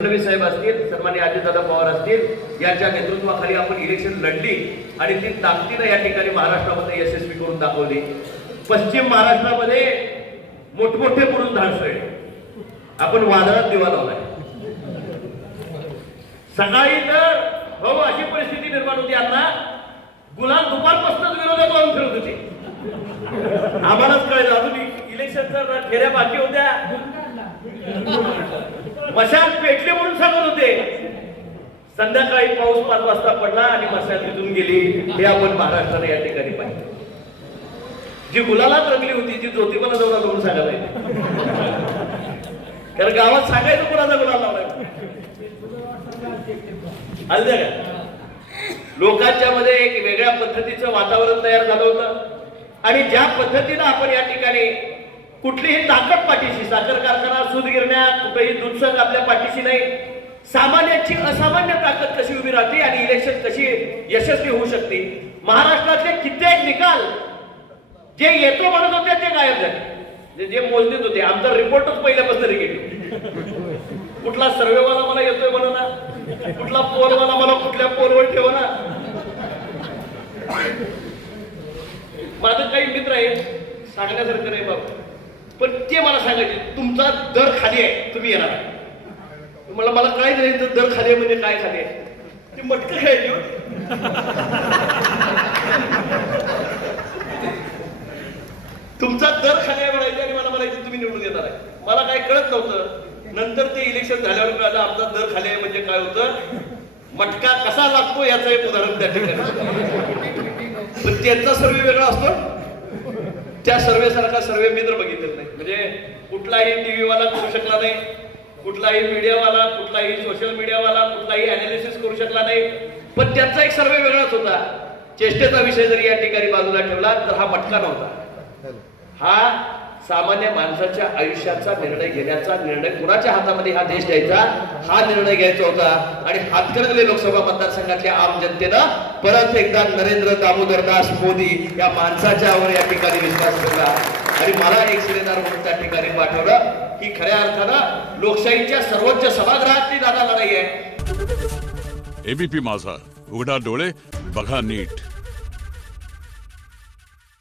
फडणवीस साहेब असतील सन्मान्य अजितदादा पवार असतील यांच्या नेतृत्वाखाली आपण इलेक्शन लढली आणि ती ताकदीनं या ठिकाणी महाराष्ट्रामध्ये यशस्वी करून दाखवली. पश्चिम महाराष्ट्रामध्ये मोठमोठे पुरुष धाडसोय आपण वादळात दिवा लावलाय. सकाळी तर हो अशी परिस्थिती निर्माण होती यांना गुलाम दुपारपासूनच विरोधात वाहून फिरत होते. आम्हालाच कळलं अजून इलेक्शनच्या फेऱ्या बाकी होत्या. मशाल पेटले म्हणून सांगत होते. संध्याकाळी पाऊस पाच वाजता पडला आणि मशाल तिथून गेली. हे आपण महाराष्ट्राने या ठिकाणी पाहिजे जी गुलालात रंगली होती जी ज्योतिबाला जाऊन आलो सांगायला येते. कारण गावात सांगायचं कुणाचा गुलाल लावला आलं का? लोकांच्या मध्ये एक वेगळ्या पद्धतीचं वातावरण तयार झालं होतं. आणि ज्या पद्धतीनं आपण या ठिकाणी कुठलीही ताकद पाठीशी साखर कारखाना सूत गिरण्या कुठेही दूध संघ आपल्या पाठीशी नाही. सामान्याची असामान्य ताकद कशी उभी राहते आणि इलेक्शन कशी यशस्वी होऊ शकते? महाराष्ट्रातले कित्येक निकाल जे येतो म्हणत होते ते गायब झाले. जे- जे मोजणीत होते. आमचा रिपोर्टच पहिल्यापासून निगेटिव्ह कुठला सर्वेवाला मला येतोय म्हणू ना. कुठला पोलवाला मला कुठल्या पोलवर ठेव ना. माझं काही मित्र आहे सांगण्यासारखं नाही बाबा. पण ते मला सांगायचे तुमचा दर खाली आहे तुम्ही येणार मला मला काय नाही दर खाली आहे म्हणजे काय खाली आहे? ते मटकं खेळायची हो. तुमचा दर खाली आहे म्हणायचे आणि मला म्हणायचे तुम्ही निवडून येणार आहे. मला काय कळत नव्हतं. नंतर ते इलेक्शन झाल्यावर कळलं आमचा दर खाली आहे म्हणजे काय होतं? मटका कसा लागतो याचं एक उदाहरण त्या ठिकाणी. पण त्यांचा सर्वे वेगळा असतो. त्या सर्वे सारखा सर्वे मी तर बघितलेला नाही. म्हणजे कुठलाही टीव्ही वाला करू शकला नाही कुठलाही मीडियावाला कुठलाही सोशल मीडियावाला कुठलाही अनालिसिस करू शकला नाही. पण त्यांचा एक सर्वे वेगळाच होता. चेष्टेचा विषय जरी या ठिकाणी बाजूला ठेवला तर हा मटका नव्हता. हा सामान्य माणसाच्या आयुष्याचा निर्णय घेण्याचा निर्णय कुणाच्या हातामध्ये हा देश द्यायचा हा निर्णय घ्यायचा होता. आणि हातकणंगले लोकसभा मतदारसंघातल्या आम जनतेनं परत एकदा नरेंद्र दामोदर दास मोदी या माणसाच्यावर या ठिकाणी विश्वास ठेवला. आणि मला एक सिलेदार म्हणून त्या ठिकाणी पाठवलं. की खऱ्या अर्थानं लोकशाहीच्या सर्वोच्च सभागृहातली दादा लढाई आहे एबीपी माझा. उघडा डोळे बघा नीट.